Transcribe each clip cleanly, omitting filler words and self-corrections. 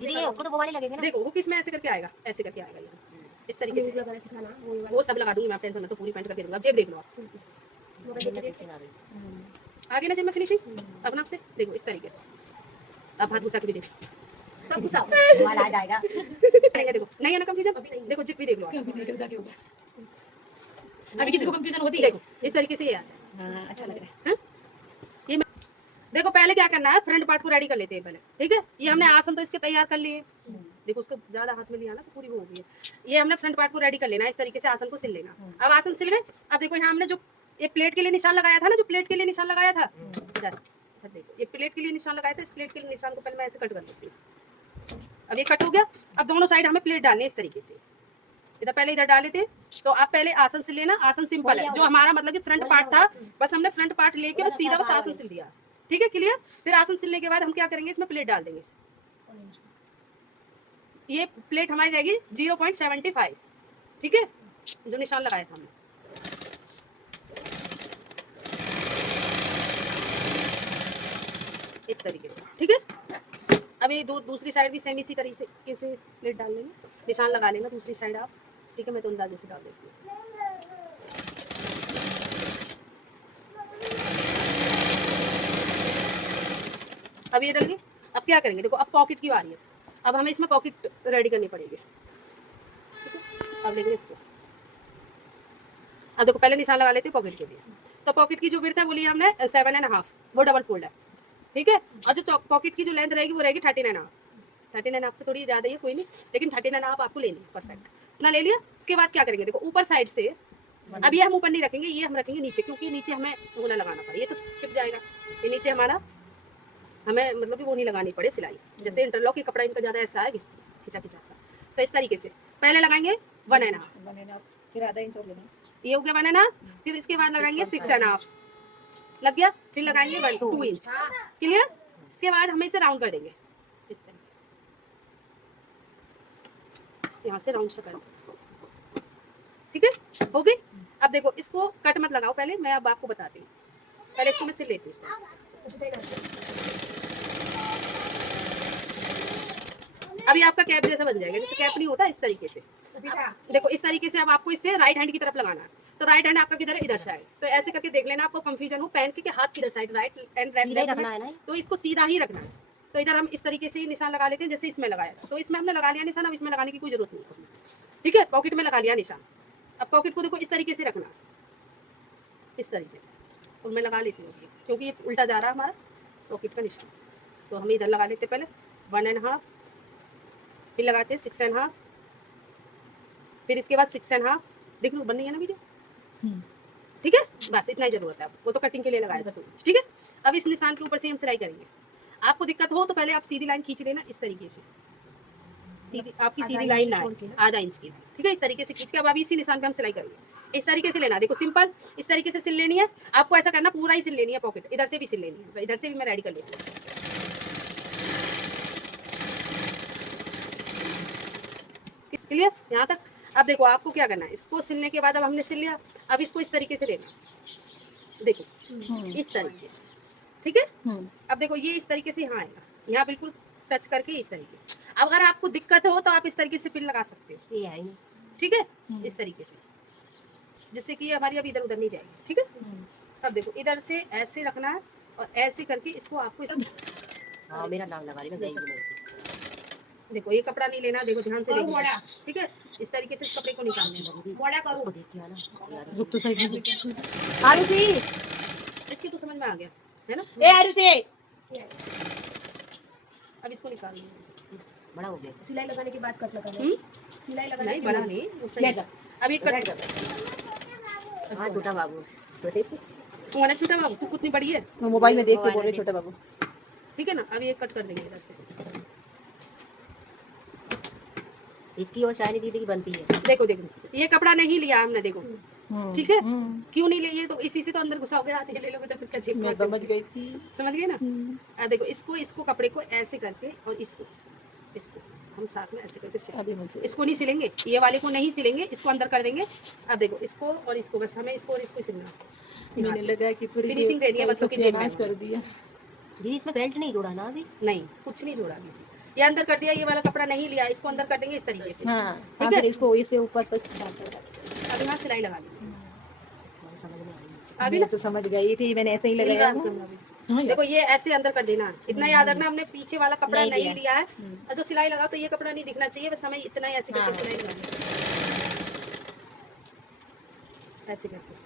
ये खुद वो वाले लगेंगे ना। देखो वो किस में ऐसे करके आएगा, ऐसे करके आएगा ये इस तरीके से। वो सब लगा दूंगी मैं, आप टेंशन मत लो, पूरी पैंट करके दूंगा। अब जेब देख लो आप, फिनिशिंग आ गई। आगे ना जेब में फिनिशिंग अपना आपसे देखो इस तरीके से। अब हाथ घुसा के भी देखो, सब घुसा माल आ जाएगा। देखो नहीं है ना कंफ्यूजन। देखो जिप भी देख लो आप। अभी किसी को कंफ्यूजन होती है? देखो इस तरीके से ये आ जाए। हाँ, अच्छा लग रहा है। ये देखो पहले क्या करना है, फ्रंट पार्ट को रेडी कर लेते हैं पहले, ठीक है। ये हमने आसन तो इसके तैयार कर लिए। देखो उसको ज्यादा हाथ में लिया ना तो पूरी वो हो गई है। ये हमने फ्रंट पार्ट को रेडी कर लेना है, इस तरीके से आसन को सिल लेना। अब आसन सिल गए, अब देखो यहाँ हमने जो ये प्लेट के लिए निशान लगाया था ना, जो प्लेट के लिए निशान लगाया था इधर, देखो ये प्लेट के लिए निशान लगाया था। इस प्लेट के लिए निशान को पहले मैं ऐसे कट कर लेती हूँ। अब ये कट हो गया। अब दोनों साइड हमें प्लेट डालनी है इस तरीके से। इधर पहले इधर डाले थे, तो आप पहले आसन सिल लेना। आसन सिंपल है, जो हमारा मतलब कि फ्रंट पार्ट था, बस हमने फ्रंट पार्ट लेके बस सीधा बस आसन सिल दिया, ठीक है, क्लियर। फिर आसन सिलने के बाद हम क्या करेंगे, इसमें प्लेट डाल देंगे। ये प्लेट हमारी रहेगी 0.75, ठीक है, जो निशान लगाया था हमने। इस तरीके से, ठीक है। अब ये दूसरी साइड भी सेम इसी तरीके से प्लेट डाल लेंगे, निशान लगा लेंगे दूसरी साइड आप, ठीक है। मैं तो अंदाजे से डाल देती हूँ। अब ये डल गई। अब क्या करेंगे, देखो अब पॉकेट की बारी है। अब हमें इसमें पॉकेट रेडी करनी पड़ेगी, ठीक है। अब लेंगे इसको। अब देखो पहले निशान लगा लेते हैं पॉकेट के लिए। तो पॉकेट की जो विड्थ है वो लिया हमने 7.5, वो डबल फोल्ड है, ठीक है। और जो पॉकेट की जो लेंथ रहेगी वो रहेगी 13.5। 13.5 से थोड़ी ज़्यादा है, कोई नहीं, लेकिन 13.5 आपको लेनी है, परफेक्ट इतना ले लिया। उसके बाद क्या करेंगे, देखो ऊपर साइड से, अब ये हम ऊपर नहीं रखेंगे, ये हम रखेंगे नीचे, क्योंकि नीचे हमें वो ना लगाना पड़े, ये तो छिप जाएगा। ये नीचे हमारा हमें मतलब कि वो नहीं लगानी पड़े सिलाई, जैसे इंटरलॉक की कपड़ा इनका ज़्यादा ऐसा है खिंचा खिंचा सा। तो इस तरीके से पहले लगाएंगे 1.5, फिर आधा इंच और लेना। ये हो गया 1.5। फिर इसके बाद लगाएंगे 6.5, लग गया। फिर लगाएंगे 2 इंच, क्लियर। इसके बाद हमें इसे राउंड कर देंगे इस तरीके से, यहाँ से राउंड से कर, ठीक है, हो गई। अब देखो इसको कट मत लगाओ पहले, मैं अब आपको बताती हूँ। पहले इसको मैं सिल लेती हूँ इस तरीके से। अभी आपका कैप जैसा बन जाएगा, जैसे कैप नहीं होता इस तरीके से। देखो इस तरीके से अब आपको इसे राइट हैंड की तरफ लगाना है। तो राइट हैंड आपका किधर है, इधर साइड। तो ऐसे करके देख लेना, आपको कंफ्यूजन हो पहन के हाथ किधर साइड, राइट एंड लेफ्ट रखना है ना, तो इसको सीधा ही रखना है। तो इधर हम इस तरीके से निशान लगा लेते हैं, जैसे इसमें लगाया था। तो इसमें हमने लगा लिया निशान, अब इसमें लगाने की कोई जरूरत नहीं, ठीक है। पॉकेट में लगा लिया निशान। अब पॉकेट को देखो इस तरीके से रखना, इस तरीके से। और मैं लगा लेती हूँ क्योंकि ये उल्टा जा रहा है हमारा पॉकेट का निशान। तो हम इधर लगा लेते पहले 1.5, फिर लगाते हैं 6.5, फिर इसके बाद 6.5। देख लो बन रही है ना वीडियो, ठीक है। बस इतना ही जरूरत है, वो तो कटिंग के लिए लगाया था, ठीक है। अब इस निशान के ऊपर से हम सिलाई करेंगे। आपको दिक्कत हो तो पहले आप सीधी लाइन खींच लेना इस तरीके से, सीधी आपकी सीधी लाइन ना आधा इंच की, ठीक है। इस तरीके से खींच के अब अभी इसी निशान पे हम सिलाई करेंगे। इस तरीके से लेना, देखो सिंपल इस तरीके से सिल लेनी है। आपको ऐसा करना पूरा ही सिल लेनी है पॉकेट, इधर से भी सिल लेनी है, इधर से भी मैं रेडी कर लेती हूँ, क्लियर यहाँ तक। अब देखो आपको क्या करना है, इसको सिलने के बाद अब हमने सिल लिया। अब इसको इस तरीके से लेना, देखो इस तरीके से, ठीक है। अब देखो ये इस तरीके से यहाँ आएगा, यहाँ बिल्कुल टच करके इस तरीके से। अब अगर आपको दिक्कत हो तो आप इस तरीके से पिन लगा सकते हो, ये है, ठीक है, इस तरीके से, जिससे कि हमारी अब इधर उधर नहीं जाएगी, ठीक है। अब देखो इधर से ऐसे रखना है और ऐसे करके इसको आपको हाँ मेरा नाम लगा लेना। देखो ये कपड़ा नहीं लेना, देखो ध्यान से देखो, ठीक है। इस तरीके से इस कपड़े को निकालना, उसको देख के आना रुक तो सही। आरुषि, इसकी तो समझ में आ गया है ना। ए आरुषि, अब इसको निकाल लो, बड़ा हो गया। सिलाई लगाने के बाद कट लगाना, सिलाई लगाने नहीं बड़ा नहीं वो सही है। अब ये कट हाँ छोटा बाबू, तुम्हारा छोटा बाबू तू कितनी बड़ी है, मोबाइल में देख के बोल रहे छोटा बाबू, ठीक है ना। अब ये कट कर देंगे इधर से, इसकी और शायरी दीदी की बनती है। देखो देखो ये कपड़ा नहीं लिया हमने, देखो ठीक है। क्यों नहीं लिए, तो इसी से तो अंदर घुसा हो गया, हाथ ले लोगे तो फिर कच्ची मैं समझ गई थी, समझ गए ना। देखो इसको कपड़े को ऐसे करके और इसको हम साथ में ऐसे करके सिलेंगे। इसको नहीं सिलेंगे, ये वाले को नहीं सिलेंगे, इसको अंदर कर देंगे। अब देखो इसको और इसको, बस हमें इसको और इसको सिलना। मैंने लगा कि पूरी फिनिशिंग देनी है, मतलब कि जेब में कर दिया। दीदी इसमें बेल्ट नहीं जोड़ा ना अभी? नहीं, कुछ नहीं जोड़ा अभी इसमें। ये अंदर कर दिया, ये वाला कपड़ा नहीं लिया, इसको अंदर कर देंगे इस तरीके से। हाँ ठीक है? फिर इसको इससे ऊपर से डाल कर अब यहाँ सिलाई लगा दी। इसको समझ में आ रही आगे मैं ना तो समझ गई थी, मैंने ऐसे ही लगाया ना। हाँ, देखो ये ऐसे अंदर कर देना, इतना याद रखना, हमने पीछे वाला कपड़ा नहीं नहीं लिया। लिया है। और जो सिलाई लगाओ तो ये कपड़ा नहीं दिखना चाहिए, बस हमें इतना ही ऐसे करके हाँ। सिलाई लगानी है। ऐसे करके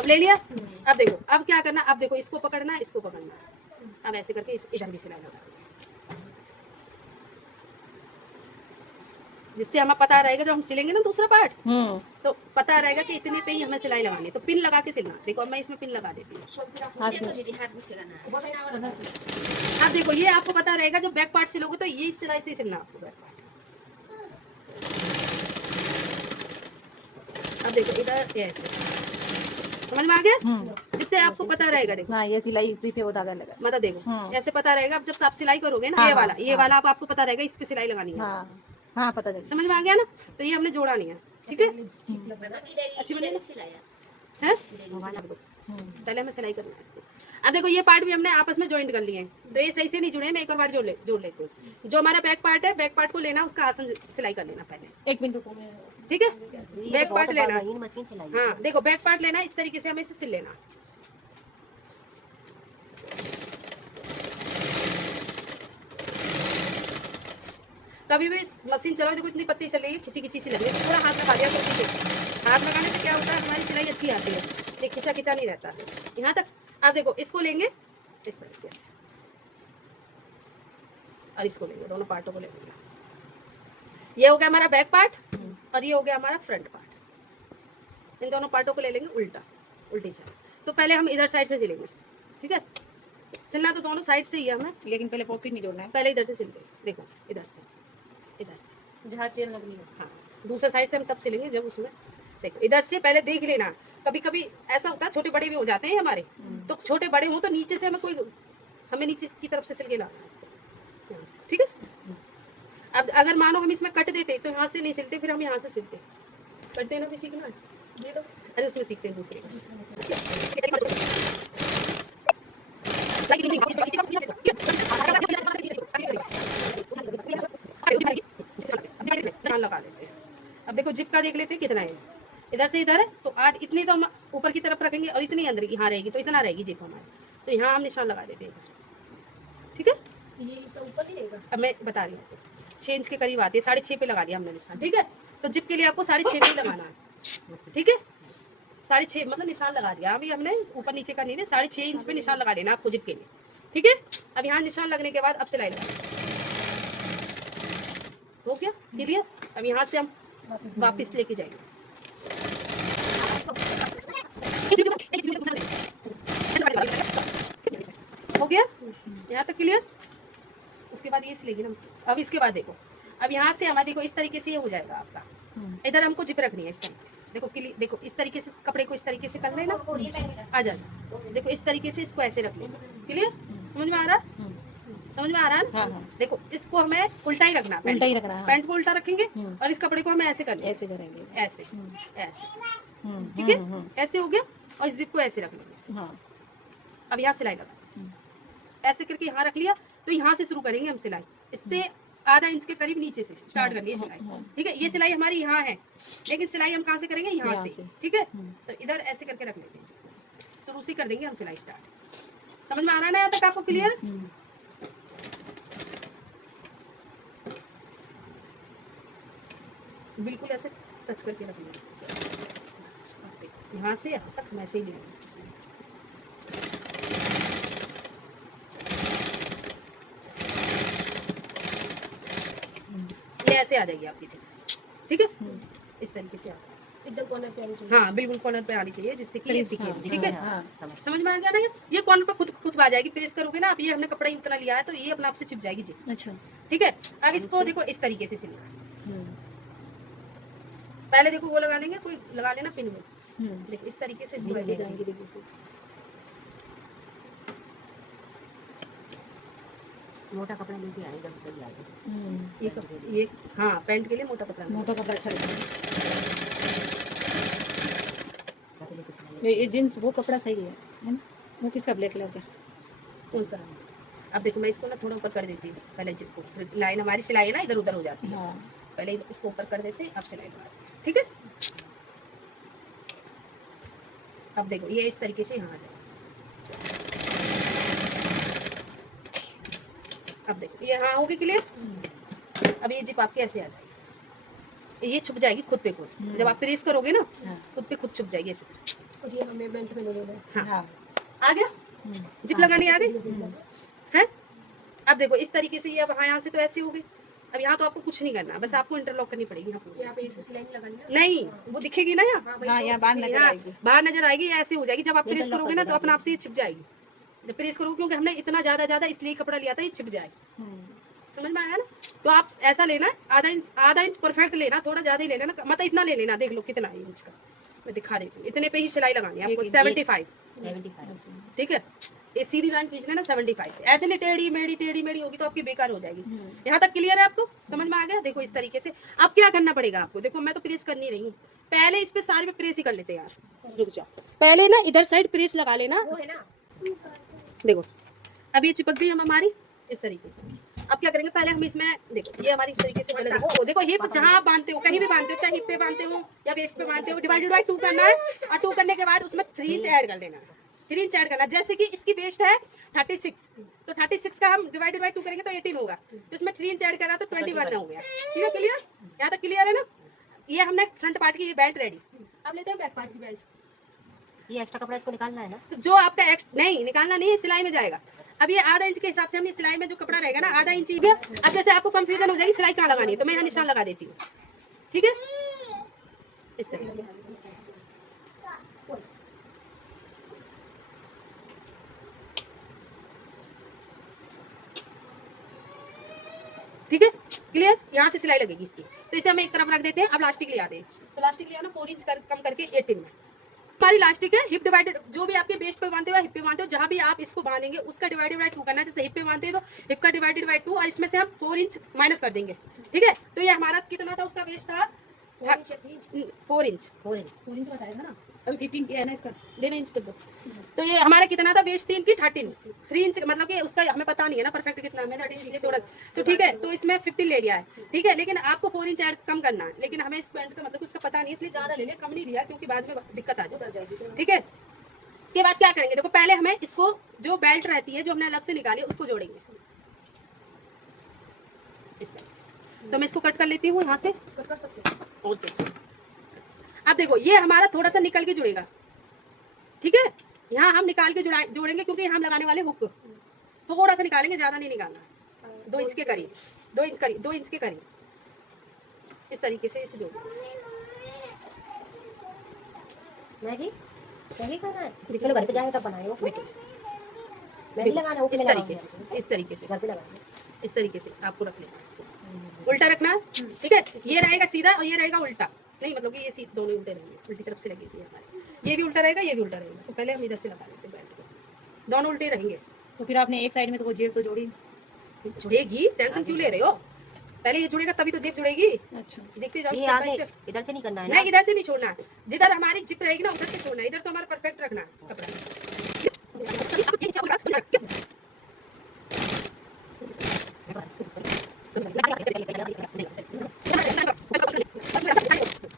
अब ले लिया। अब देखो, अब क्या करना, अब देखो इसको पकड़ना, इसको पकड़ना। अब ऐसे करके इधर भी सिलाई लगा, जिससे हमें पता रहेगा जब हम सिलेंगे ना दूसरा पार्ट, तो पता रहेगा कि इतने पे ही हमें सिलाई लगानी है। तो पिन लगा के सिलना। देखो अब मैं इसमें पिन लगा देती हूँ। अब देखो ये आपको पता रहेगा, जब बैक पार्ट सिलोगे तो ये इस सिलाई से सिलना आपको बैक पार्ट। अब देखो इधर ये ऐसे, समझ में आ गया? जिससे आपको पता रहेगा। देखो हाँ ये सिलाई इसी पे वो धागा लगा। मतलब देखो ऐसे पता रहेगा। अब जब आप सिलाई करोगे ना, हाँ, ये वाला हाँ, ये वाला आपको पता रहेगा इस पे सिलाई लगानी है। हाँ हाँ पता चल। समझ में आ गया ना? तो ये हमने जोड़ा नहीं है। ठीक है, अच्छी बनी ना है? पहले हमें सिलाई करना है इसको। अब देखो ये पार्ट भी हमने आपस में जॉइंट कर लिए हैं, तो ये सही से नहीं जुड़े हैं। मैं एक और बार जोड़ लेती हूँ। जो हमारा बैक पार्ट है, बैक पार्ट को लेना, उसका आसन सिलाई कर लेना पहले। 1 मिनट रुको मैं। ठीक है, है। बैक पार्ट लेना। मशीन चलाई। हाँ देखो बैक पार्ट लेना, इस तरीके से हमें इसे सिल लेना। कभी भी मशीन चलाओ, देखो इतनी पत्ती चल रही है, खिंची खिंची सी लग रही है, थोड़ा हाथ लगा दिया तो ठीक है। हाथ लगाने से क्या होता है, हमारी सिलाई अच्छी आती है, ये खिंचा खिंचा नहीं रहता यहाँ तक। आप देखो इसको लेंगे इस तरीके से, और इसको लेंगे, दोनों पार्टों को लेंगे। ये हो गया हमारा बैक पार्ट और ये हो गया हमारा फ्रंट पार्ट। इन दोनों पार्टों को ले लेंगे उल्टी साइड। तो पहले हम इधर साइड से सिलेंगे। ठीक है, सिलना तो दोनों साइड से ही है हमें, लेकिन पहले पॉकेट नहीं जोड़ना है। पहले इधर से सिलते हैं। देखो इधर से जहाँ चेन लगनी है। हाँ, दूसरे साइड से हम तब सिलेंगे जब उसमें। देखो इधर से पहले देख लेना। कभी कभी ऐसा होता है छोटे बड़े भी हो जाते हैं हमारे, तो छोटे बड़े हो तो नीचे से हमें नीचे की तरफ से सिल के लाना है इसको यहाँ से। ठीक है, अब अगर मानो हम इसमें कट देते तो यहाँ से नहीं सिलते, फिर हम यहाँ से सिलते। कट देना भी सीखना है, ये तो अरे उसमें सीखते हैं दूसरे। लगा लेते हैं। अब देखो जिप का देख लेते हैं कितना है। इधर से इधर है तो आज इतनी तो हम ऊपर की तरफ रखेंगे और इतनी अंदर यहाँ रहेगी, तो इतना रहेगी जिप हमारी। तो यहाँ हम निशान लगा देते हैं। ठीक है, ये सब ऊपर नहीं रहेगा। अब मैं बता रही हूँ आपको, 6 इंच के करीब आती है, 6.5 पे लगा दिया हमने निशान। ठीक है, तो जिप के लिए आपको 6.5 पे लगाना है। ठीक है, 6.5 मतलब निशान लगा दिया अभी हमने, ऊपर नीचे का नहीं है। 6.5 इंच पे निशान लगा लेना आपको जिप के लिए। ठीक है, अब यहाँ निशान लगने के बाद अब सिलाई लगा हो गया क्लियर। अब यहाँ से हम वापस लेके जाएंगे। हो गया यहाँ तक क्लियर। उसके बाद ये सिलेगी ना। अब इसके बाद देखो, अब यहाँ से हमारे देखो इस तरीके से ये हो जाएगा आपका। इधर हमको जिप रखनी है इस तरीके से। देखो देखो इस तरीके से कपड़े को इस तरीके से कर लेना। आ जा, देखो इस तरीके से इसको ऐसे रख लेना। क्लियर, समझ में आ रहा है? समझ में आ रहा है? हाँ, हाँ। देखो इसको हमें उल्टा ही रखना, उल्टा ही रखना है। पैंट को उल्टा रखेंगे और इस कपड़े को हमें ऐसे करना, ऐसे करेंगे। ऐसे ऐसे। ठीक है, ऐसे हो गया। और इस जिप को ऐसे रख लेंगे। हाँ। अब यहाँ सिलाई लगा, ऐसे करके यहाँ रख लिया। तो यहाँ से शुरू करेंगे हम सिलाई, इससे आधा इंच के करीब नीचे से स्टार्ट करनी है सिलाई। ठीक है, ये सिलाई हमारी यहाँ है, लेकिन सिलाई हम कहाँ से करेंगे? यहाँ से। ठीक है, तो इधर ऐसे करके रख लेते हैं, शुरू से कर देंगे हम सिलाई स्टार्ट। समझ में आ रहा है ना यहाँ तक आपको क्लियर? बिल्कुल ऐसे टच करके रख लेंगे बस। यहाँ से यहाँ तक हम ऐसे ही लेंगे इसको सिलाई। ये ऐसे आ जाएगी आपकी जिप। ठीक है, इस तरीके से एकदम कॉर्नर पे आनी चाहिए। हाँ बिल्कुल कॉर्नर पे आनी चाहिए, जिससे कि ये दिखे। ठीक है, हाँ। समझ में आ गया ना? ये कॉर्नर पे खुद आ जाएगी। प्रेस करोगे ना आप, ये हमने कपड़ा ही उतना लिया है तो ये अपने आप से चिप जाएगी जी। अच्छा। ठीक है, अब इसको देखो इस तरीके से सिलना। पहले देखो वो लगा लेंगे, कोई लगा लेना पिन में। देखो इस तरीके से इसको ऐसे जाएंगे देखिए से। मोटा कपड़ा लेके आएगा तो सही आएगा। ये हाँ पैंट के लिए मोटा कपड़ा। मोटा कपड़ा अच्छा लगता है। ये जींस वो कपड़ा सही है ना? वो किसका ब्लैक कलर का? कौन सा? अब देखो मैं इसको ना थोड़ा ऊपर कर देती हूँ पहले जिप को, फिर लाइन हमारी सिलाई है ना इधर उधर हो जाती है। हाँ पहले इसको ऊपर कर देते हैं, अब सिलाई लगाते हैं, ठीक है। अब देखो ये इस तरीके से यहाँ आ जाएगा। अब देखो ये यहाँ होगी क्लियर। अब ये जिप आपके ऐसे आ जाएगी, ये छुप जाएगी खुद पे खुद। जब आप प्रेस करोगे ना हाँ खुद पे खुद छुप जाएगी ऐसे। और ये हमें बेल्ट में लगाना है। हाँ हाँ आ गया, जिप लगानी आ गई है। अब देखो इस तरीके से ये अब यहाँ से तो ऐसे हो गई। अब यहाँ तो आपको कुछ नहीं करना, बस आपको इंटरलॉक करनी पड़ेगी यहाँ पूरी। यहाँ पे ऐसे सिलाई नहीं लगानी ना। नहीं वो दिखेगी ना यहाँ, हाँ यहाँ बाहर नजर यहाँ आएगी। बाहर नजर आएगी, ये ऐसे हो जाएगी। जब आप ये प्रेस तो करोगे ना तो अपने आप से ये छिप जाएगी। जब प्रेस करोगे, क्योंकि हमने इतना ज्यादा इसलिए कपड़ा लिया था ये छिप जाए। समझ में आया ना? तो आप ऐसा लेना, आधा इंच परफेक्ट लेना, थोड़ा ज्यादा ही ले लेना, मतलब इतना ले लेना। देख लो कितना है इंच का, मैं दिखा देती हूँ। इतने पे ही सिलाई लगानी है आपको, 75, 75 ठीक है। ये सीधी लाइन खींच लेना 75। ऐसे नहीं टेढ़ी मेढ़ी होगी तो आपकी बेकार हो जाएगी। यहाँ तक क्लियर है आपको? समझ में आ गया? देखो इस तरीके से अब क्या करना पड़ेगा आपको। देखो मैं तो प्रेस कर नहीं रही हूँ, पहले इस पे सारे पे प्रेस ही कर लेते हैं यार। रुक जाओ, पहले ना इधर साइड प्रेस लगा लेना। वो है ना। देखो अब ये चिपक गई हम हमारी इस तरीके से। अब क्या करेंगे, पहले हम इसमें देखो ये हमारी इस तरीके से गलत है। देखो हिप जहाँ आप बांधते हो, कहीं भी बांधते हो, चाहे हिप पे बांधते हो या वेस्ट पे बांधते हो, डिवाइडेड बाय 2 करना है। और 2 करने के बाद उसमें 3 इंच ऐड कर देना है। 3 इंच ऐड करना, जैसे कि इसकी वेस्ट है 36, तो 36 का हम डिवाइडेड बाय 2 करेंगे तो 18 होगा। तो इसमें 3 इंच ऐड करा तो 21 हो गया। ठीक है, क्लियर? यहाँ तक क्लियर है ना? ये हमने फ्रंट पार्ट की ये बेल्ट रेडी। अब लेते हैं बैक पार्ट की बेल्ट। ये एक्स्ट्रा कपड़ा इसको निकालना है ना। तो जो आपका नहीं निकालना नहीं है, सिलाई में जाएगा। अब ये आधा इंच के हिसाब से हमने सिलाई में जो कपड़ा रहेगा ना आधा इंच ही है। अब जैसे आपको कंफ्यूजन हो जाएगी सिलाई कहाँ लगानी है, तो मैं यहाँ निशान लगा देती हूँ, ठीक है, इस तरीके से। ठीक है, क्लियर? यहाँ से सिलाई लगेगी इसकी, तो इसे हम एक तरफ रख देते हैं। अब लास्टिक ले आते हैं। तो लास्टिक ले आना 4 इंच कम करके 18 में। हमारी लास्टिक है हिप डिवाइडेड, जो भी आपके बेस्ट पे बांधते हो या हिप पे बांधते हो, जहां भी आप इसको बांधेंगे उसका डिवाइडेड बाय 2 करना है। जैसे हिप पे बांधते हैं तो हिप का डिवाइडेड बाय 2 और इसमें से हम 4 इंच माइनस कर देंगे, ठीक है। तो ये हमारा कितना था, उसका वेस्ट था 4 इंच। 4 इंच 4 इंच बताएगा ना। अभी 15 किया है ना इसका, लेना इंच तक दो। तो ये हमारा कितना था वेस्ट 3 की 13, 3 इंच, मतलब कि उसका हमें पता नहीं है ना परफेक्ट कितना, हमें 13 थोड़ा, तो ठीक है। तो इसमें 15 ले लिया है, ठीक है। लेकिन आपको 4 इंच ऐड कम करना है, लेकिन हमें इस पैंट का मतलब उसका पता नहीं, इसलिए ज्यादा ले लिया, कम नहीं लिया, क्योंकि बाद में दिक्कत आ जाएगी, ठीक है। इसके बाद क्या करेंगे, देखो पहले हमें इसको जो बेल्ट रहती है जो हमने अलग से निकाली उसको जोड़ेंगे इस तरीके से। तो मैं इसको कट कर लेती हूँ यहाँ से, कर सकते हो। और क्या। अब देखो ये हमारा थोड़ा सा निकल के जुड़ेगा, ठीक है। यहाँ हम निकाल के जोड़ेंगे, क्योंकि हम लगाने वाले हुक, थोड़ा सा निकालेंगे, ज्यादा नहीं निकालना। 2 इंच के करीब, 2 इंच के करीब इस तरीके से इसे जोड़। मैगी मैगी खाना है, चलो घर पे जाएंगे तब बनाएंगे। मैगी लगाना है, इस तरीके से, इस तरीके से घर पे लगाएंगे। इस तरीके से आपको रख लेना है इसको, उल्टा रखना है, ठीक है। ये रहेगा सीधा और ये रहेगा उल्टा, नहीं मतलब कि ये दोनों उल्टे रहेंगे, उल्टी तरफ से लगेगी हमारे। ये भी उल्टा रहेगा, ये भी उल्टा रहेगा। तो पहले हम इधर से लगा लेते हैं बेल्ट को, दोनों उल्टे रहेंगे। तो फिर आपने एक साइड में तो जेब तो जोड़ी। जुड़ेगी, टेंशन क्यों ले रहे हो? पहले ये जुड़ेगा तभी तो जेब जुड़ेगी। अच्छा देखते जाओ ये step by आगे step। इधर से नहीं करना है ना। नहीं इधर से नहीं छोड़ना, जिधर हमारी जिप रहेगी ना उधर से छोड़ना है। इधर तो हमारा परफेक्ट रखना है कपड़ा।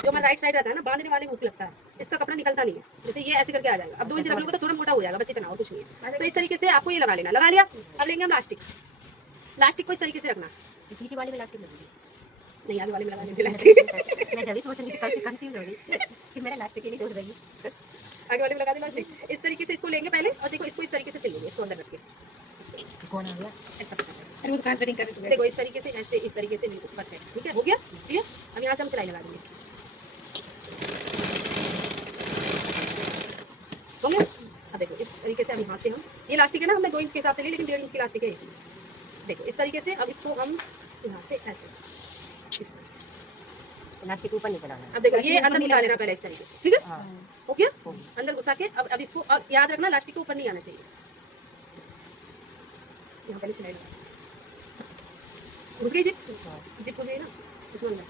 जो हमारा राइट साइड रहता है ना, बांधने वाले में हुक लगता है, इसका कपड़ा निकलता नहीं है। जैसे ये ऐसे करके आ जाएगा। अब 2 इंच रख लोगे तो थोड़ा मोटा हो जाएगा, बस इतना और कुछ नहीं है। तो इस तरीके से आपको ये लगा लेना, लगा लिया। अब लेंगे हम लास्टिक को इस तरीके से रखना। पीछे वाले में लास्टिक लगेगी। नहीं आगे वाले में लगा लेंगे लास्टिक। मैं जब भी सोच रही थी, कल से कंफ्यूज हो रही कि मेरा लास्टिक के लिए सोच रही हूँ। आगे वाले में लगा दे लास्टिक। इस तरीके से इसको लेंगे पहले, और देखो इसको इस तरीके से सिलेंगे, इसको अंदर रख के कौन आ गया? ऐसा करना है। अरे वो तो खास कटिंग कर रहे देखो इस तरीके से, ऐसे इस तरीके से बिल्कुल परफेक्ट, ठीक है, हो गया। ठीक है, अब यहाँ से हम सिलाई लगा देंगे, हो गया। अब देखो इस तरीके से, अब यहाँ से हम, ये लास्टिक है ना, हमने 2 इंच के हिसाब से ली, लेकिन 1.5 इंच की लास्टिक है इसमें। देखो इस तरीके से, अब इसको हम यहाँ से ऐसे इस तरीके से, लास्टिक ऊपर नहीं चलाना है। अब देखो ये अंदर घुसा लेना पहले इस तरीके से, ठीक है, हाँ हो गया। अंदर घुसा के अब इसको, और याद रखना लास्टिक के ऊपर नहीं आना चाहिए। यहाँ पहले सिलाई लगा, घुस गई जिप घुस गई ना इसमें अंदर।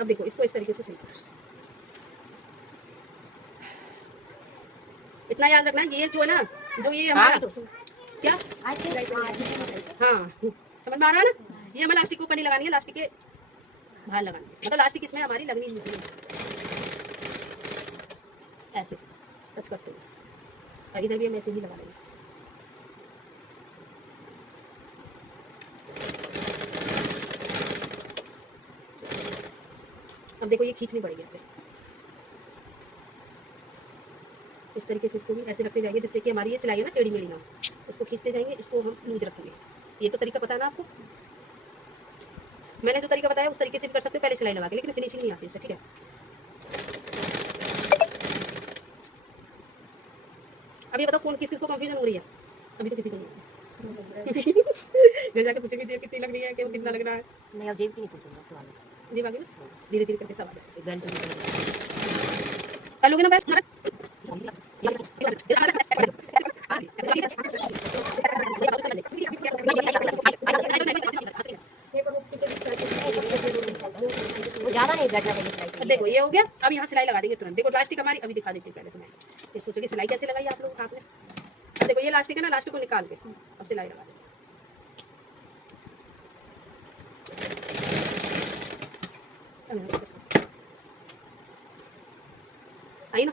अब देखो इसको इस तरीके से सिलना है। इतना याद रखना, ये जो है ना, जो ये हमारा क्या, आज से हाँ समझ में आ रहा है ना, ये हमें लास्टिक के ऊपर नहीं लगानी है, लास्टिक के बाहर लगानी है, मतलब लास्टिक इसमें हमारी लगनी नहीं चाहिए, ऐसे टच करते हुए, और इधर भी हम ऐसे ही लगा लेंगे। अब देखो ये खींचनी पड़ेगी ऐसे, इस तरीके से इसको भी ऐसे रखते जाएंगे जिससे कि हमारी ये सिलाई है ना टेढ़ी मेढ़ी ना, इसको खींचते जाएंगे, इसको हम लूज रखेंगे। ये तो तरीका पता है ना आपको, मैंने जो तरीका बताया उस तरीके से भी कर सकते हो पहले सिलाई लगा के, लेकिन फिनिशिंग नहीं आती उससे, ठीक है। अब ये बताओ कौन किस किस को कंफ्यूजन हो रही है, अभी तो किसी को नहीं है। घर जाके पूछेंगे जेब कितनी लग रही है, कि वो कितना लग रहा है। नहीं, अब जेब की नहीं पूछूंगा तो आगे जेब आगे ना, धीरे धीरे करके सब आ जाए। बेल्ट भी निकल कर लोगे ना बैठ वो ज़्यादा नहीं बैठना चाहिए सिलाई के लिए। देखो ये हो गया। अब यहाँ सिलाई लगा देंगे तुरंत। देखो लास्टिक हमारी अभी दिखा देती हूँ पहले तुम्हें, ये सोचोगे सिलाई कैसे लगाई आप लोग आपने। अब देखो ये लास्टिक है ना, लास्टिक को निकाल के अब सिलाई लगा देंगे। आई ना।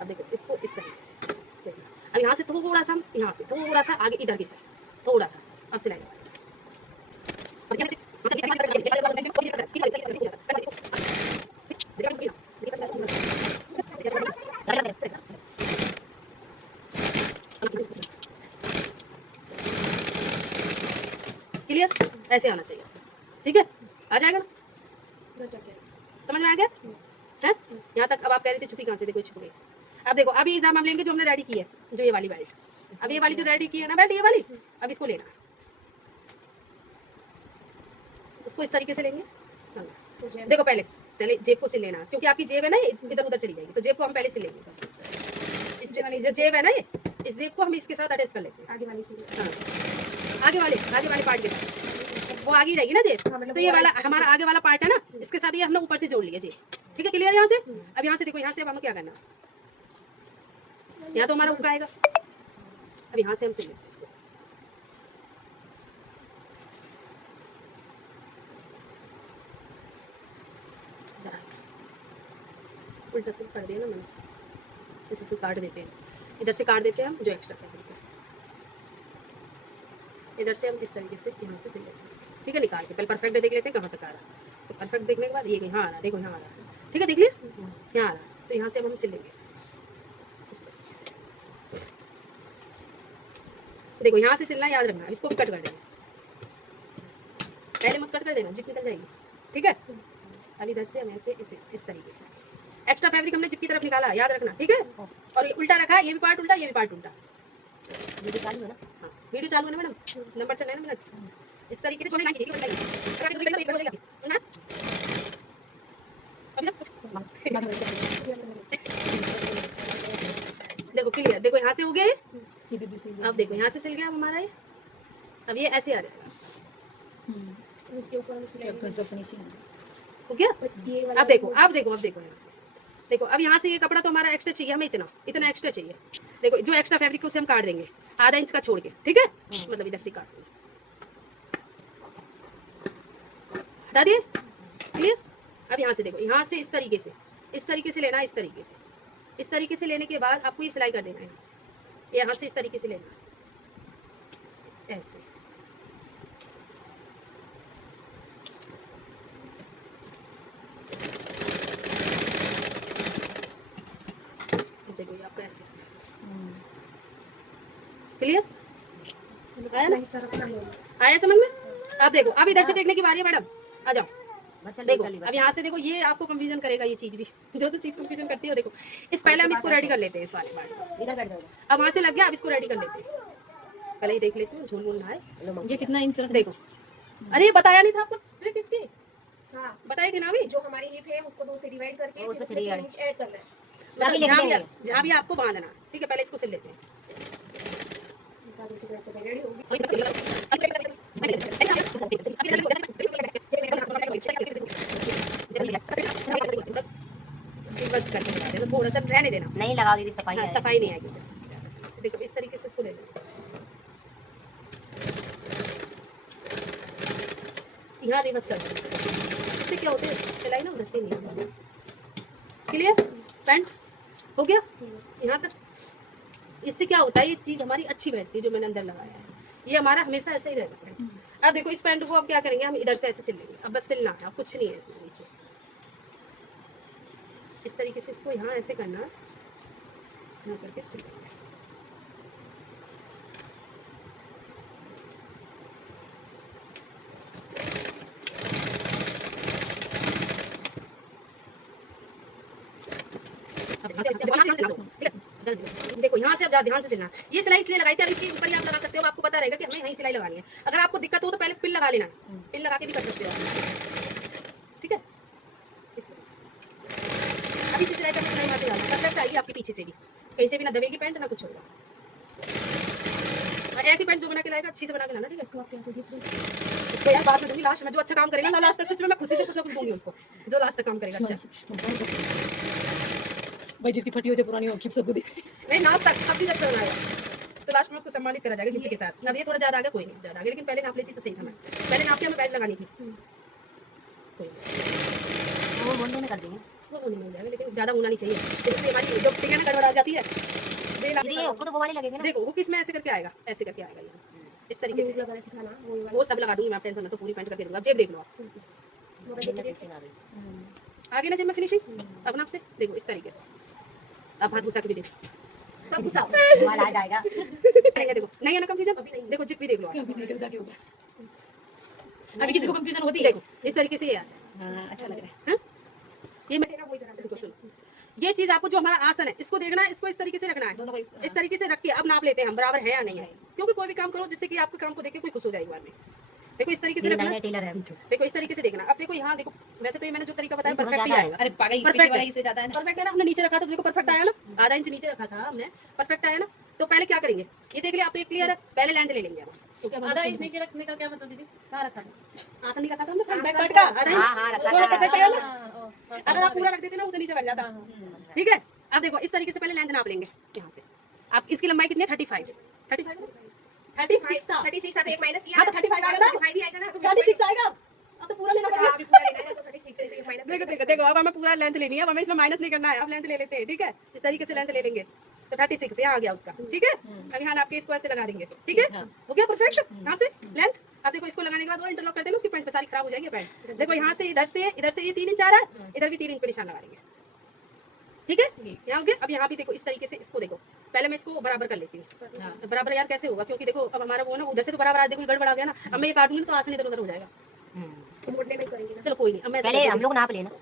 अब देखो इसको इस तरीके से देखो। अब यहाँ से थोड़ा सा, यहाँ से थोड़ा सा आगे इधर की साइड थोड़ा सा, अब सिलाई लगा क्लियर, ऐसे आना चाहिए, ठीक है। आ जाएगा ना, समझ में आ गया है यहाँ तक। अब आप कह रहे थे छुपी कहाँ से, देखो छुप गई। अब देखो अभी एग्जाम हम लेंगे जो हमने रेडी की है, जो ये वाली बेल्ट, अब ये वाली जो रेडी की है ना बेल्ट, ये वाली, अब इसको लेना, उसको इस तरीके से लेंगे। देखो पहले पहले जेब को सिल लेना, क्योंकि आपकी जेब है ना ये इधर उधर चली जाएगी, तो जेब को हम पहले सिल लेंगे बस। इस जो जेब है ना ये, इस जेब को हम इसके साथ अटैच कर लेते हैं, आगे वाली से। हाँ आगे वाले पार्ट के साथ, वो आगे ही रहेगी ना जेब, तो ये वाला हमारा आगे वाला पार्ट है ना, इसके साथ ये हमने ऊपर से जोड़ लिया जेब, ठीक है। क्लियर यहाँ से। अब यहाँ से देखो, यहाँ से अब हमें क्या करना, यहाँ तो हमारा हुक आएगा, अब यहाँ से हम सिल लेते हैं इसको। उल्टा से कर दिया ना मैंने, इसे से काट देते हैं, इधर से काट देते हैं हम जो एक्स्ट्रा कर देते हैं, इधर से हम इस तरीके से यहाँ से सिल लेते हैं, ठीक है। निकाल के पहले परफेक्ट देख लेते हैं कहाँ तक आ रहा है। तो परफेक्ट देखने के बाद ये यहाँ आ रहा है, देखो यहाँ आ रहा है, ठीक है, देख लिया यहाँ आ रहा है, तो यहाँ से अब हम सिल लेंगे इस तरीके से। देखो यहाँ से सिलना याद रखना, इसको भी कट कर देना, पहले मत कट कर देना, जिप निकल जाएगी, ठीक है। अब इधर से हम ऐसे इस तरीके से, एक्स्ट्रा फैब्रिक हमने जिप की तरफ निकाला, याद रखना, ठीक है। और ये उल्टा रखा है, ये भी पार्ट उल्टा, ये भी पार्ट उल्टा। वीडियो चालू है ना? हाँ वीडियो चालू है ना मैडम, नंबर चल रहा है ना मिनट, इस तरीके से छोड़ना है, देखो क्लियर, देखो यहाँ से हो गया। अब देखो यहाँ से सिल गया हमारा ये, अब ये ऐसे आ जाएगा, उसके ऊपर हम सिलाई हो गया। अब देखो यहाँ से देखो, अब यहाँ से ये कपड़ा तो हमारा एक्स्ट्रा चाहिए, हमें इतना एक्स्ट्रा चाहिए। देखो जो एक्स्ट्रा फैब्रिक है उसे हम काट देंगे आधा इंच का छोड़ के, ठीक है, मतलब इधर से काट देंगे, हटा दिए, क्लियर। अब यहाँ से देखो, यहाँ से इस तरीके से लेना, इस तरीके से लेने के बाद आपको ये सिलाई कर देना है, यहाँ से इस तरीके से लेना, ऐसे। देखो ये आपका ऐसे क्लियर आया ना, आया समझ में। अब देखो, अब इधर से देखने की बारी है मैडम, आ जाओ। देखो अब यहाँ से देखो, ये आपको कंफ्यूजन करेगा, ये चीज भी जो तो चीज कंफ्यूजन करती हो। देखो इस पहले हम इसको रेडी कर लेते हैं, इस वाले पार्ट, इधर बैठ जाओ। अब वहाँ से लग गया, अब इसको रेडी कर लेते हैं। पहले ही देख लेते हैं झूल वूल ना आए। ये कितना इंच रख देखो, अरे बताया नहीं था आपको ट्रिक इसकी, हाँ बताई थी ना अभी। जो हमारी हिप है उसको 2 से डिवाइड करके उसको फिर उसमें 3 3 इंच ऐड करना है। मतलब जहाँ भी आपको बांधना, ठीक है, पहले इसको सिल लेते हैं। रेडी होगी। रिवर्स करके लगा दे, तो थोड़ा सा रहने देना। नहीं लगाओ दीदी, सफाई हाँ, है। सफाई नहीं आएगी। देखो इस तरीके से इसको ले लो। यहाँ रिवर्स कर दो। इससे क्या होता है, सिलाई ना उधरती नहीं है। क्लियर? पैंट हो गया यहाँ तक। इससे क्या होता है, ये चीज़ हमारी अच्छी बैठती है जो मैंने अंदर लगाया है। ये हमारा हमेशा ऐसे ही रहेगा पैंट। अब देखो इस पैंट को अब क्या करेंगे, हम इधर से ऐसे सिल लेंगे। अब बस सिलना है, अब कुछ नहीं है इसमें नीचे। इस तरीके से इसको यहाँ ऐसे करना, यहाँ करके सिल लेंगे। देखो यहाँ से अब ध्यान से सिलना। ये सिलाई इसलिए लगाई थी, अब इसके ऊपर ही आप लगा सकते हो, आपको पता रहेगा कि हमें यहीं सिलाई लगानी है। अगर आपको दिक्कत हो तो पहले पिन लगा लेना, पिन लगा के भी कर सकते हो, ठीक है। अब इसी सिलाई पर सिलाई मारते जाना, परफेक्ट आएगी आपके पीछे से भी, कहीं से भी ना दबेगी पैंट ना कुछ होगा। और ऐसी पैंट जो बना के लाएगा अच्छी से बना के लाना, ठीक है। इसको आप क्या इसको यार बाद में दूंगी लास्ट में, जो अच्छा काम करेगा ना लास्ट तक, सच में मैं खुशी से कुछ ना कुछ दूंगी उसको, जो लास्ट तक काम करेगा अच्छा। भाई जिसकी फटी हो जाए पुरानी हो सबको दे। नहीं लास्ट तक सब चीज अच्छा बनाएगा तो लास्ट में उसको सम्मानित करा जाएगा गिफ्ट के साथ। ना ये थोड़ा ज्यादा आ गया, कोई नहीं ज्यादा आ गया, लेकिन पहले नाप लेती तो सही था। मैं पहले नाप के हमें बेल्ट लगानी थी, कोई नहीं, वो मुंडे में कर देंगे। वो नहीं हो जाएगा, लेकिन ज्यादा होना नहीं चाहिए, इससे हमारी जो टिकट है गड़बड़ा जाती है। दीदी ऊपर तो वो वाली लगेगी ना। देखो वो किस में ऐसे करके आएगा, ऐसे करके आएगा ये इस तरीके से। लगाना सिखाना वो सब लगा दूंगी मैं, आप टेंशन मत लो, पूरी पैंट करके दूंगा। जेब देख लो आप, फिनिशिंग आ गई। आगे ना जेब में फिनिशिंग अपना आपसे देखो इस तरीके से। अब हाथ घुसा के भी देखो, सब घुसा माल आ जाएगा। देखो नहीं है ना कंफ्यूजन, देखो जिप भी देख लो आप। अभी निकल जाके होगा। अभी किसी को कंफ्यूजन होती है? देखो इस तरीके से ये आ जाए। हाँ अच्छा लग रहा है। हाँ? ये मैं देखो सुनो, ये चीज आपको जो हमारा आसन है इसको देखना है, इसको इस तरीके से रखना है, दोनों को इस तरीके से रख के अब नाप लेते हैं हम बराबर है या नहीं है। क्योंकि कोई भी काम करो जिससे कि आपके काम को देख के कोई खुश हो जाए एक बार में। देखो इस तरीके से रखना है, टेलर है अभी तो। देखो इस तरीके से देखना। अब देखो यहाँ देखो, वैसे तो ये मैंने जो तरीका बताया थोड़ा परफेक्ट ही ज्यादा आएगा। अरे पागल Perfect पीछे वाला है। इससे ज्यादा है ना। परफेक्ट है ना, हमने नीचे रखा था तो देखो परफेक्ट आया ना, आधा इंच नीचे रखा था हमने, परफेक्ट आया ना। तो पहले क्या करेंगे, ये देख लिया आप तो ये क्लियर है। पहले लेंथ ले लेंगे हम, क्योंकि आधा इंच नीचे रखने का क्या मतलब दीदी? कहाँ रखा था? आसन नहीं रखा था हमने, फ्रंट बैक पार्ट का आधा इंच हाँ, रखा थोड़ा था। परफेक्ट आया ना। हाँ, अगर आप पूरा रख देते ना वो तो नीचे बैठ जाता, ठीक है। अब देखो इस तरीके से पहले लेंथ नाप लेंगे यहाँ से। आप इसकी लंबाई कितनी है, 35 36 था। 36 था तो एक माइनस किया। हाँ तो 35 आएगा ना, 35 भी आएगा ना तो 36 आएगा। अब तो पूरा लेना पड़ेगा। अभी पूरा लेना है तो 36 से एक माइनस। देखो देखो देखो, अब हमें पूरा लेंथ लेनी है, अब हमें इसमें माइनस नहीं करना है, अब लेंथ ले लेते हैं, ठीक है। इस तरीके से लेंथ ले लेंगे तो 36 यहाँ आ गया उसका, ठीक है। अब यहाँ नाप के इसको ऐसे लगा देंगे, ठीक है। हो गया परफेक्ट यहाँ से लेंथ। अब देखो इसको लगाने के बाद वो इंटरलॉक कर देना, उसकी पैंट पे सारी खराब हो जाएगी पैंट। देखो यहाँ से इधर से ये 3 इंच आ रहा है, इधर भी 3 इंच पे निशान लगा देंगे, ठीक है। यहाँ हो गया। अब यहाँ भी देखो इस तरीके से इसको देखो, पहले मैं इसको बराबर कर लेती हूँ। बराबर यार कैसे होगा, क्योंकि देखो अब हमारा वो ना उधर से तो बराबर आ, देखो गड़बड़ आ गया ना। अब मैं ये काटूंगी तो आसन इधर उधर हो जाएगा। मोड़ने में करेंगे ना। चलो कोई नहीं, अब मैं ऐसे पहले कर हम देती लोग नाप लेना। हूँ।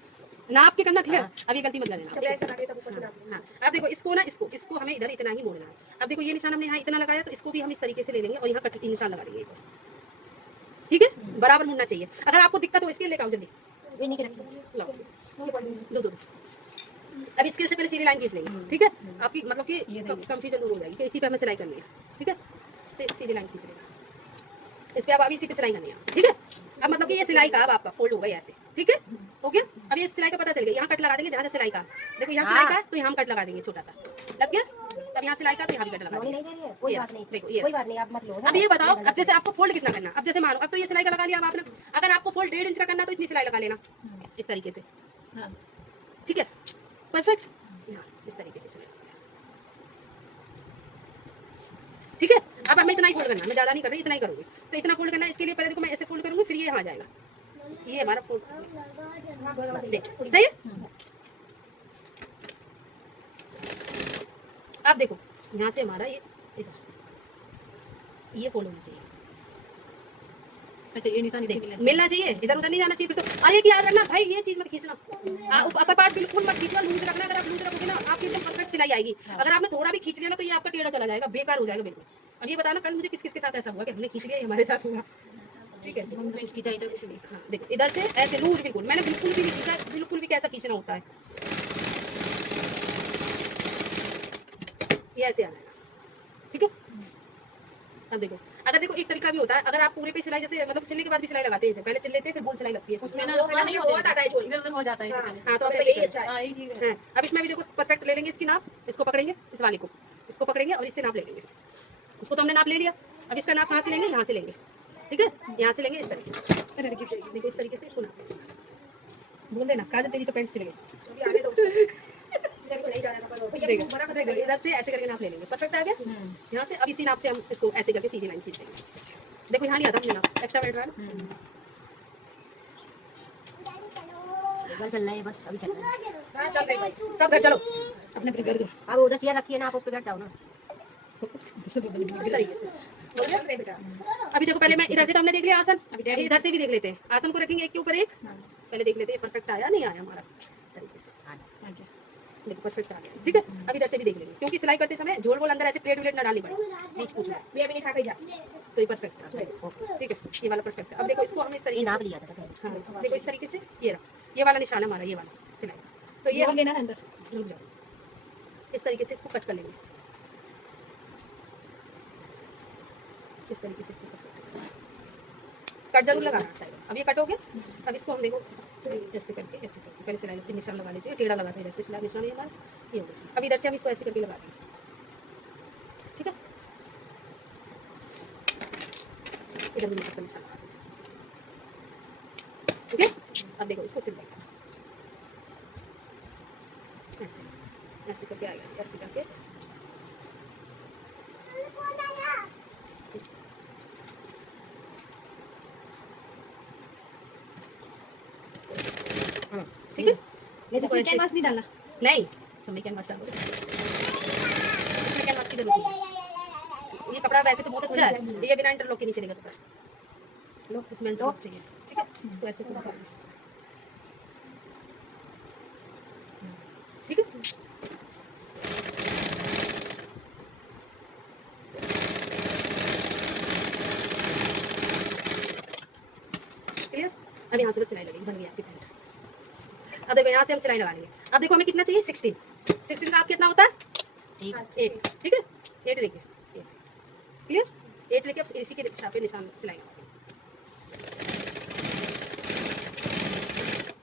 नाप के करना, ठीक है। अब ये गलती मत कर लेना। जब लाइट लगा दे तब ऊपर से नाप लेना। हाँ, अब देखो इसको ना, इसको हमें इधर इतना ही मोड़ना है। अब देखो ये निशान हमने यहाँ इतना लगाया तो इसको भी हम इस तरीके से ले लेंगे और यहाँ कट निशान लगा देंगे, ठीक है। बराबर मुड़ना चाहिए। अगर आपको दिक्कत हो इसके लेकर आओ जल्दी, ये नहीं करेंगे। लाओ दो। अब इसके से पहले सीधी लाइन खींच लेंगे, ठीक है। आपकी मतलब कि कंफ्यूजन दूर हो जाएगी कि इसी पे हमें सिलाई करनी है, ठीक है। इससे सीधी लाइन खींच लेना, इस पे अब इसी पे सिलाई करनी है, ठीक है। अब मतलब कि ये सिलाई का अब आपका फोल्ड होगा ऐसे, ठीक है। हो गया। अब ये सिलाई का पता चल गया, यहाँ कट लगा देंगे जहाँ से सिलाई का, देखो यहाँ सिलाई का है तो यहाँ हम कट लगा देंगे छोटा सा, लग गया। अब यहाँ सिलाई का तो यहाँ भी कट लगा लोनी देंगे। नहीं दे रही है, कोई बात नहीं। देखो ये, कोई बात नहीं, आप मत लो। अब ये बताओ, अब जैसे आपको फोल्ड कितना करना, अब जैसे मानो अब तो ये सिलाई का लगा लिया अब आपने, अगर आपको फोल्ड 1.5 इंच का करना तो इतनी सिलाई लगा लेना इस तरीके से, ठीक है। परफेक्ट, इस तरीके से सिलाई, ठीक है। अब हमें इतना ही फोल्ड करना, मैं ज्यादा नहीं कर रही, इतना ही करूंगी। तो इतना फोल्ड करना है, इसके लिए पहले देखो मैं ऐसे फोल्ड करूंगी, फिर ये यहाँ आ जाएगा, ये हमारा फोल्ड देख सही है। अब देखो यहाँ से हमारा ये इधर ये फोल्ड होना चाहिए, अच्छा ये निशान इसे मिलना चाहिए, इधर उधर नहीं जाना चाहिए। तो और एक याद रखना भाई, ये चीज मत खींचना, अपर पार्ट बिल्कुल मत खींचना, लूज रखना। अगर आप लूज रखोगे ना आपकी एकदम परफेक्ट सिलाई आएगी। अगर आपने थोड़ा भी खींच लिया ना तो ये आपका टेढ़ा चला जाएगा, बेकार हो जाएगा बिल्कुल। अब ये बताना कल मुझे किस किस के साथ ऐसा हुआ कि हमने खींच लिया, ये हमारे साथ हुआ, ठीक है। हम कुछ की चाहिए कुछ नहीं। हाँ देखो इधर से ऐसे लूज, बिल्कुल मैंने बिल्कुल भी नहीं खींचा, बिल्कुल भी कैसा खींचना होता है, ये ऐसे आना है, ठीक है। अब देखो, अगर देखो एक तरीका भी होता है, अगर आप पूरे पे सिलाई जैसे मतलब सिलने के बाद भी सिलाई लगाते हैं, पहले सिल लेते हैं फिर गोल सिलाई लगती है उसमें ना वो पहले नहीं बहुत आता है चोरी। इधर उधर हो जाता है इससे पहले। हाँ, तो आप तो ऐसे यही करें। अच्छा है। हाँ, यही चीज़ है। हैं। अब इसमें भी देखो परफेक्ट ले लेंगे इसकी नाप, इसको पकड़ेंगे इस वाली को, इसको पकड़ेंगे और इससे नाप ले लेंगे। उसको तो हमने नाप ले लिया, अब इसका नाप कहाँ से लेंगे, यहाँ से लेंगे, ठीक है, यहाँ से लेंगे इस तरीके से, देखो इस तरीके से इसको नाप बोल देना, काजल तेरी तो पैंट सिल गई, अभी आने दो उसको। जल्दी को नहीं जाना था पर भैया देखो मना करना देखो, चाहिए। इधर से ऐसे करके नाप ले लेंगे, परफेक्ट आ गया यहाँ से। अब इसी नाप से हम इसको ऐसे करके सीधी लाइन खींच देंगे। देखो यहाँ नहीं आता मुझे नाप, एक्स्ट्रा बैठ रहा है ना, घर चल रहा है बस, अभी चल रहा है। हाँ चल रही भाई। सब घर चलो अपने अपने घर जाओ। अब उधर चेयर रखती है ना, आप उस पे बैठ जाओ ना। सब अपने इस तरीके से। तो चल रही बेटा। अभी देखो पहले मैं इधर से तो हमने देख लिया आसन, अभी इधर से भी देख लेते हैं। आसन को रखेंगे एक के ऊपर एक, हाँ, पहले देख लेते हैं परफेक्ट आया नहीं आया हमारा, इस तरीके से आ गया। देखो परफेक्ट आ गया, ठीक है। अब इधर से भी देख लेंगे, क्योंकि सिलाई करते समय झोल वोल अंदर ऐसे प्लेट व्लेट ना डालनी पड़े बीच कुछ में, भैया भी नहीं ठा के जा। तो ये परफेक्ट है, ठीक है, ये वाला परफेक्ट है। अब देखो इसको हमने इस ये तरीके नाप से, लिया था पहले। हाँ देखो इस तरीके से ये रहा, ये वाला निशान है हमारा, ये वाला सिलाई का। तो ये ये हम लेना ना अंदर। रुक जाओ, इस तरीके से इसको कट कर लेंगे, इस तरीके से इसको कट कट जरूर लगाना चाहिए। अब ये कट हो गया, अब इसको हम देखो ऐसे करके पहले सिलाई लगती निशान लगा लेते हैं, टेढ़ा लगाते हैं इधर से सिलाई निशान, ये हमारा ये हो गया। अब इधर से हम इसको ऐसे करके लगा देंगे, ठीक है, इधर भी इसका निशान लगा देंगे, ठीक है। अब देखो इसको सिल लेंगे ऐसे ऐसे करके आएगा, ऐसे करके हाँ, ठीक है। इसको ऐसे कैनवास नहीं डालना। नहीं, समय कैनवास डालो, इसमें कैनवास की जरूरत नहीं। ये कपड़ा वैसे तो बहुत अच्छा है, ये बिना इंटरलॉक के नहीं चलेगा कपड़ा, लो इसमें इंटरलॉक चाहिए, ठीक है। इसको ऐसे पूरा कर, ठीक है। क्लियर। अब यहाँ से बस सिलाई लगेगी, बन गई आपकी पैंट। अब देखो यहाँ से हम सिलाई लगा लेंगे। अब देखो हमें कितना चाहिए, 16 का आप कितना होता है, 8, ठीक है, 8 लेके क्लियर, 8 लेके अब इसी के हिसाब पे निशान सिलाई लगा देंगे,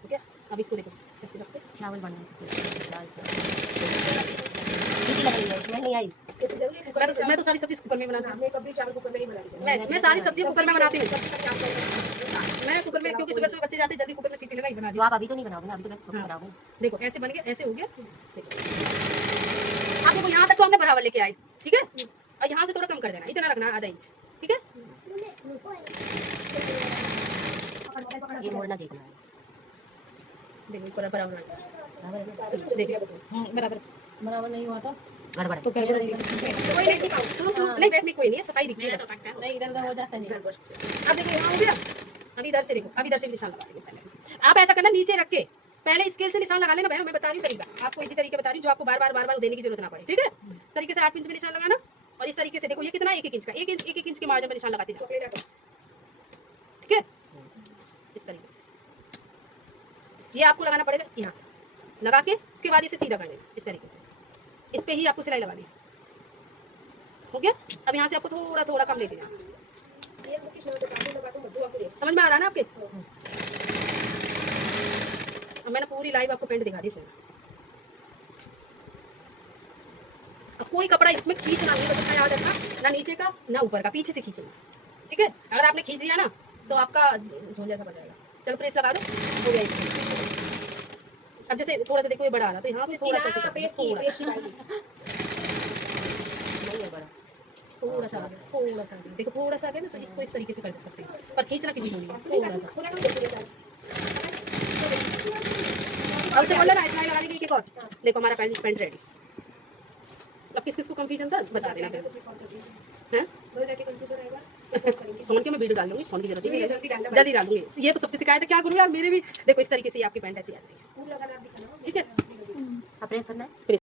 ठीक है। अब इसको देखो ऐसे रखते, चावल बना सीटी लग रही है, स्मेल नहीं आई। ऐसे जरूरी है कुकर में मैं तो सारी सब्जी कुकर में बनाती हूँ, मैं कभी चावल कुकर में नहीं बनाती। मैं सारी सब्जी कुकर में बनाती हूँ, मैं मैं कुकर में, क्योंकि सुबह सुबह बच्चे जाते हैं जल्दी कुकर में सीटी लगाई बना दी। तो आप अभी तो नहीं बनाओगे ना, अभी तो मैं बनाओगे। देखो ऐसे बन गया, ऐसे हो गया, देखो अब देखो यहाँ तक तो हमने बराबर लेके आए, ठीक है। और यहाँ से थोड़ा कम कर देना, इतना रखना आधा इंच, ठीक है। ये मोड़ना देखना है। देखो पूरा बराबर बराबर बराबर नहीं हुआ गड़बड़ तो है। कर देगा। कोई नहीं पाऊँ। शुरू नहीं बैठने कोई नहीं है, सफाई दिखती है बस। नहीं इधर उधर हो जाता है। अब देखो यहाँ हो गया, अब इधर से देखो, अब इधर से भी निशान लगा देंगे पहले। आप ऐसा करना, नीचे रख के पहले स्केल से निशान लगा लेना बहन, मैं बता रही हूँ तरीका, आपको इसी तरीके बता रही हूँ जो आपको बार बार देने की जरूरत ना पड़े, ठीक है। इस तरीके से 8 इंच में निशान लगाना, और इस तरीके से देखो ये कितना 1 इंच का, 1 इंच के मार्जिन में निशान लगाते जाओ, ठीक है। इस तरीके से ये आपको लगाना पड़ेगा, यहाँ लगा के इसके बाद इसे सीधा कर देना, इस तरीके से इस पे ही आपको सिलाई लगानी है, हो गया। अब यहाँ से आपको थोड़ा थोड़ा कम लेते जाना, समझ में आ रहा है ना आपके। अब मैंने पूरी लाइव आपको पेंट दिखा दी इसमें। अब कोई कपड़ा इसमें खींचना नहीं, बस याद रखना, ना नीचे का ना ऊपर का, पीछे से खींचना, ठीक है। अगर आपने खींच दिया ना तो आपका झोल जैसा बन जाएगा। चलो प्रेस लगा दो, हो गया ये। अब जैसे थोड़ा सा देखो ये बड़ा आ रहा, तो यहाँ से थोड़ा सा ऐसे कर दो, थोड़ा सा नहीं है बड़ा। थोड़ा सा देखो, थोड़ा सा आ गया ना, तो इसको इस तरीके से कर सकते हैं, पर खींचना किसी को नहीं है, थोड़ा सा। अब से बोला ना सिलाई लगा देंगे एक और। देखो हमारा पेंट रेडी। अब किस किस को कंफ्यूजन था बता देना फिर, हैं। फोन के मैं वीडियो डाल दूंगी, फोन की जरूरत नहीं है, जल्दी डाल दूंगी। ये तो सबसे शिकायत है, क्या करूँ यार, मेरे भी देखो इस तरीके से आपकी पेंट ऐसी आती है, ठीक है। अब प्रेस करना है।